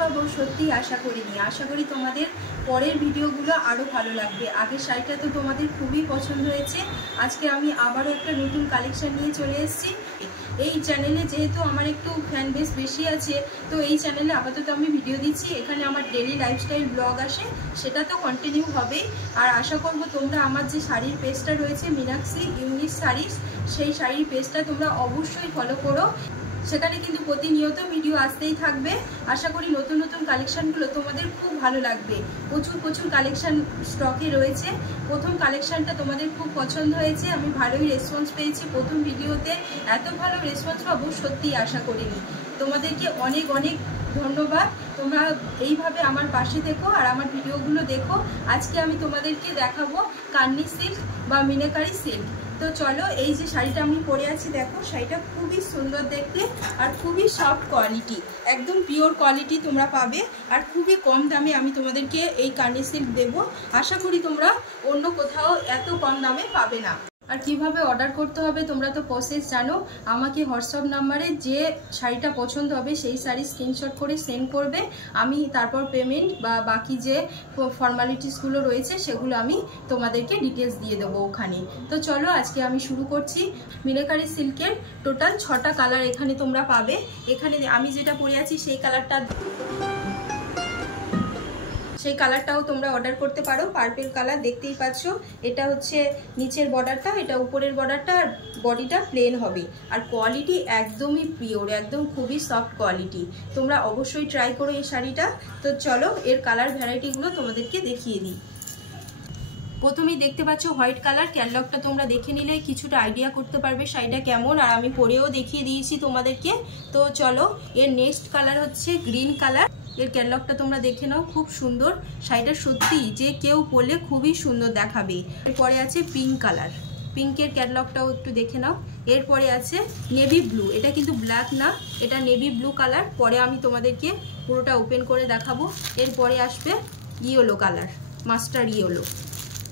পাবো সত্যি আশা করিনি। আশা করি তোমাদের পরের ভিডিওগুলো আরও ভালো লাগবে। আগের শাড়িটা তো তোমাদের খুবই পছন্দ হয়েছে। আজকে আমি আবারও একটা নতুন কালেকশন নিয়ে চলে এসেছি। এই চ্যানেলে যেহেতু আমার একটু ফ্যান বেস বেশি আছে, তো এই চ্যানেলে আপাতত আমি ভিডিও দিচ্ছি। এখানে আমার ডেলি লাইফস্টাইল ব্লগ আসে, সেটা তো কন্টিনিউ হবেই। আর আশা করব তোমরা আমার যে শাড়ির পেজটা রয়েছে মীনাক্ষী ইউনিক শাড়িস, সেই শাড়ির পেজটা তোমরা অবশ্যই ফলো করো। সেখানে কিন্তু প্রতিনিয়ত ভিডিও আসতেই থাকবে। আশা করি নতুন নতুন কালেকশানগুলো তোমাদের খুব ভালো লাগবে। প্রচুর কালেকশান স্টকে রয়েছে। প্রথম কালেকশানটা তোমাদের খুব পছন্দ হয়েছে, আমি ভালোই রেসপন্স পেয়েছি। প্রথম ভিডিওতে এত ভালো রেসপন্স পাবো সত্যিই আশা করিনি। তোমাদেরকে অনেক অনেক ধন্যবাদ। তোমরা এইভাবে আমার পাশে দেখো আর আমার ভিডিওগুলো দেখো। আজকে আমি তোমাদেরকে দেখাবো কান্নি সিল্ক বা মিনাকারি সিল্ক। তো চলো, এই যে শাড়িটা আমি পরে আছি দেখো, শাড়িটা খুবই সুন্দর দেখতে আর খুবই সফট কোয়ালিটি, একদম পিওর কোয়ালিটি তোমরা পাবে। আর খুবই কম দামে আমি তোমাদেরকে এই কান্নি সিল্ক দেবো। আশা করি তোমরা অন্য কোথাও এত কম দামে পাবে না। আর কিভাবে অর্ডার করতে হবে তোমরা তো প্রসেস জানো। আমাকে হোয়াটসঅ্যাপ নাম্বারে যে শাড়িটা পছন্দ হবে সেই শাড়ি স্ক্রিনশট করে সেন্ড করবে। আমি তারপর পেমেন্ট বা বাকি যে ফর্মালিটিসগুলো রয়েছে সেগুলো আমি তোমাদেরকে ডিটেলস দিয়ে দেবো ওখানে। তো চলো, আজকে আমি শুরু করছি। মিনাকারি সিল্কের টোটাল 6টা কালার এখানে তোমরা পাবে। এখানে আমি যেটা পরে আছি সেই কালারটাও তোমরা অর্ডার করতে পারো। পার্পল কালার দেখতেই পাচ্ছ। এটা হচ্ছে নিচের বর্ডারটা, এটা উপরের বর্ডারটা, আর বডিটা প্লেন হবে। আর কোয়ালিটি একদমই পিওর, একদম খুবই সফট কোয়ালিটি। তোমরা অবশ্যই ট্রাই করো এই শাড়িটা। তো চলো, এর কালার ভ্যারাইটিগুলো তোমাদেরকে দেখিয়ে দিই। প্রথমেই দেখতে পাচ্ছ হোয়াইট কালার। ক্যাটলগটা তোমরা দেখে নিলে কিছুটা আইডিয়া করতে পারবে শাড়িটা কেমন, আর আমি পরেও দেখিয়ে দিয়েছি তোমাদেরকে। তো চলো, এর নেক্সট কালার হচ্ছে গ্রিন কালার। এর ক্যাটলগটা তোমরা দেখে নাও, খুব সুন্দর। শাড়িটা সত্যি যে কেউ পরলে খুবই সুন্দর দেখাবে। এরপরে আছে পিঙ্ক কালার, পিঙ্কের ক্যাটলগটাও একটু দেখে নাও। এরপরে আছে নেভি ব্লু, এটা কিন্তু ব্ল্যাক না, এটা নেভি ব্লু কালার। পরে আমি তোমাদেরকে পুরোটা ওপেন করে দেখাবো। এরপরে আসবে ইয়েলো কালার, মাস্টার ইয়েলো,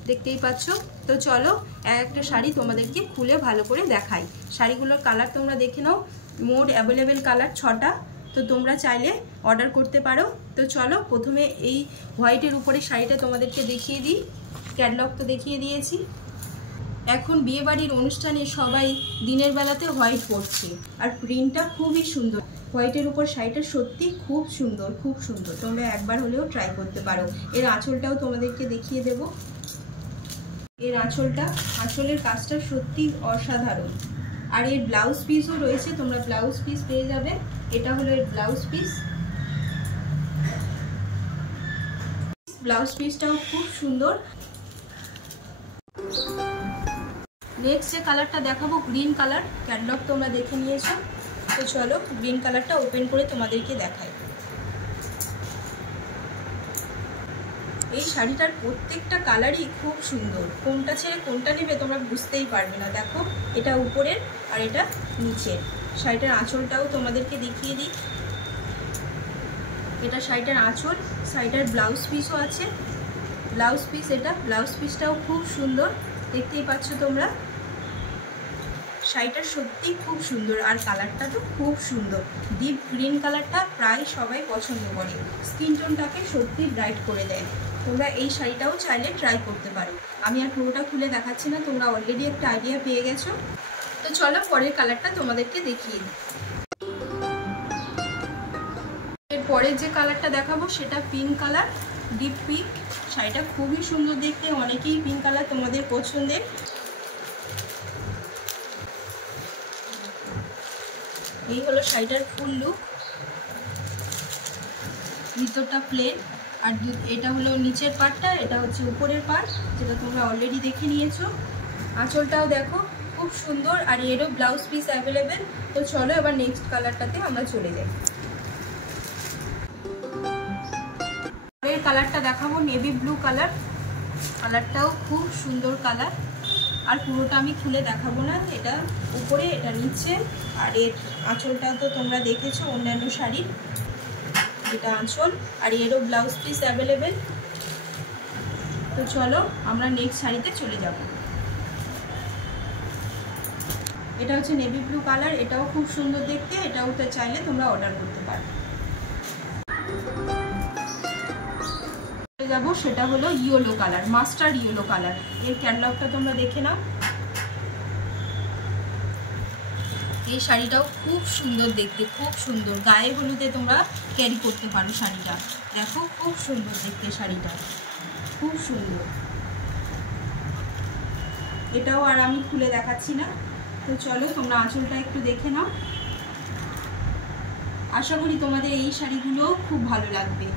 দেখতেই পাচ্ছ। তো চলো, একটা শাড়ি তোমাদেরকে খুলে ভালো করে দেখাই। শাড়িগুলোর কালার তোমরা দেখে নাও। মোট অ্যাভেলেবেল কালার 6টা। তো তোমরা চাইলে অর্ডার করতে পারো। তো চলো, প্রথমে এই হোয়াইটের উপরে শাড়িটা তোমাদেরকে দেখিয়ে দিই। ক্যাটলগ তো দেখিয়ে দিয়েছি। এখন বিয়েবাড়ির অনুষ্ঠানে সবাই দিনের বেলাতে হোয়াইট পরছে, আর প্রিন্টটা খুবই সুন্দর। হোয়াইটের উপর শাড়িটা সত্যি খুব সুন্দর, খুব সুন্দর। তোমরা একবার হলেও ট্রাই করতে পারো। এর আঁচলটাও তোমাদেরকে দেখিয়ে দেব। এর আঁচলের কাজটা সত্যি অসাধারণ। আর এর ব্লাউজ পিসও রয়েছে, তোমরা ব্লাউজ পিস পেয়ে যাবে। এটা হলো এর ব্লাউজ পিস। ব্লাউজ পিসটাও খুব সুন্দর। নেক্সট যে কালারটা দেখাবো গ্রিন কালার। ক্যাটলগ তোমরা দেখে নিয়েছো। তো চলো, গ্রিন কালারটা ওপেন করে তোমাদেরকে দেখাই। এই শাড়িটার প্রত্যেকটা কালারই খুব সুন্দর। কোনটা ছেড়ে কোনটা নেবে তোমরা বুঝতেই পারবে না। দেখো, এটা উপরের আর এটা নিচের। শাড়িটার আঁচলটাও তোমাদেরকে দেখিয়ে দিই। এটা শাড়িটার আঁচল। শাড়িটার ব্লাউজ পিসও আছে, ব্লাউজ পিস। এটা ব্লাউজ পিসটাও খুব সুন্দর, দেখতেই পাচ্ছ তোমরা। শাড়িটা সত্যি খুব সুন্দর, আর কালারটা তো খুব সুন্দর। ডিপ গ্রিন কালারটা প্রায় সবাই পছন্দ করে, স্কিন টোনটাকে সত্যি ব্রাইট করে দেয়। তোমরা এই শাড়িটাও চাইলে ট্রাই করতে পারো। আমি আর পুরোটা খুলে দেখাচ্ছি না, তোমরা অলরেডি একটা আইডিয়া পেয়ে গেছো। তো চলো, পরের কালারটা তোমাদেরকে দেখিয়ে দিই। এরপরের যে কালারটা দেখাবো সেটা পিঙ্ক কালার, ডিপ পিঙ্ক। শাড়িটা খুবই সুন্দর দেখতে, অনেকেই পিঙ্ক কালার তোমাদের পছন্দের। এই হলো শাড়িটার ফুল লুক। ভিতরটা প্লেন, আর এটা হলো নিচের পার্টটা, এটা হচ্ছে উপরের পার্ট, যেটা তোমরা অলরেডি দেখে নিয়েছো। আঁচলটাও দেখো খুব সুন্দর, আর এরও ব্লাউজ পিস অ্যাভেলেবেল। তো চলো, এবার নেক্সট কালারটাতে আমরা চলে যাই। পরের কালারটা দেখাবো নেভি ব্লু কালার। কালারটাও খুব সুন্দর কালার। আর পুরোটা আমি খুলে দেখাবো না, এটা উপরে এটা নিচে। আর এর আঁচলটা তো তোমরা দেখেছো অন্যান্য শাড়ির, এটা আঁচল। আর এরও ব্লাউজ পিস অ্যাভেলেবেল। তো চলো, আমরা নেক্সট শাড়িতে চলে যাব। এটা হচ্ছে নেভি ব্লু কালার, এটাও খুব সুন্দর দেখতে। এটাও তো চাইলে তোমরা অর্ডার করতে পারো। যাব সেটা হলো yellow colour, mustard yellow colour. এর ক্যাটালগটা তোমরা দেখে নাও। এই শাড়িটাও খুব সুন্দর দেখতে, খুব সুন্দর, গায়ে হলুদে তোমরা ক্যারি করতে পারো শাড়িটা। দেখো খুব সুন্দর দেখতে শাড়িটা, খুব সুন্দর। এটাও আর আমি খুলে দেখাচ্ছি না, তো চলো তোমরা আঁচলটা একটু দেখে নাও। আশা করি তোমাদের এই শাড়িগুলো খুব ভালো লাগবে।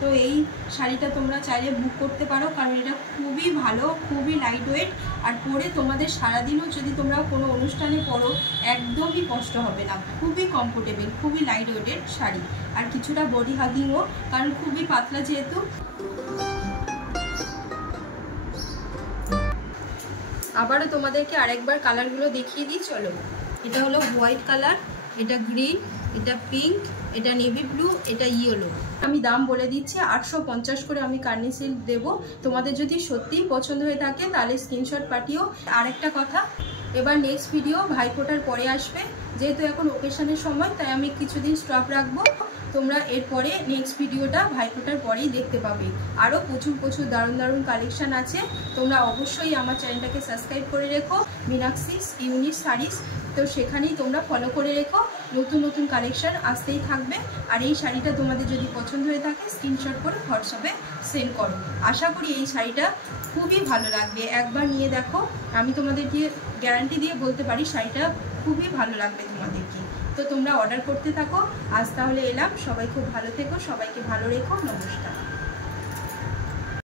তো এই শাড়িটা তোমরা চাইলে বুক করতে পারো, কারণ এটা খুবই ভালো, খুবই লাইট ওয়েট, আর পরে তোমাদের সারাদিনও যদি তোমরা কোনো অনুষ্ঠানে পরো একদমই কষ্ট হবে না। খুবই কমফোর্টেবল, খুবই লাইট ওয়েটের শাড়ি, আর কিছুটা বডি হাগিংও, কারণ খুবই পাতলা যেহেতু। আবারও তোমাদেরকে আরেকবার কালারগুলো দেখিয়ে দিই, চলো। এটা হলো হোয়াইট কালার, এটা গ্রিন, এটা পিঙ্ক, এটা নেভি ব্লু, এটা ইয়েলো। আমি দাম বলে দিচ্ছি, 850 করে আমি কার্নি সিল্ক দেবো। তোমাদের যদি সত্যিই পছন্দ হয়ে থাকে তাহলে স্ক্রিনশট পাঠিও। আরেকটা কথা, এবার নেক্সট ভিডিও ভাইফোঁটার পরে আসবে, যেহেতু এখন ওকেশনের সময়, তাই আমি কিছুদিন স্টক রাখবো। তোমরা এরপরে নেক্সট ভিডিওটা ভাইফোঁটার পরেই দেখতে পাবে। আরও প্রচুর দারুণ দারুণ কালেকশান আছে। তোমরা অবশ্যই আমার চ্যানেলটাকে সাবস্ক্রাইব করে রেখো, মীনাক্ষিস ইউনিক শাড়িস, তো সেখানেই তোমরা ফলো করে রেখো। নতুন কালেকশান আসতেই থাকবে। আর এই শাড়িটা তোমাদের যদি পছন্দ হয়ে থাকে স্ক্রিনশট করে হোয়াটসঅ্যাপে সেন্ড করো। আশা করি এই শাড়িটা খুবই ভালো লাগবে, একবার নিয়ে দেখো। আমি তোমাদেরকে গ্যারান্টি দিয়ে বলতে পারি শাড়িটা খুবই ভালো লাগবে তোমাদেরকে। তো তোমরা অর্ডার করতে থাকো। আজ তাহলে এলাম, সবাই খুব ভালো থেকো, সবাইকে ভালো রেখো, নমস্কার।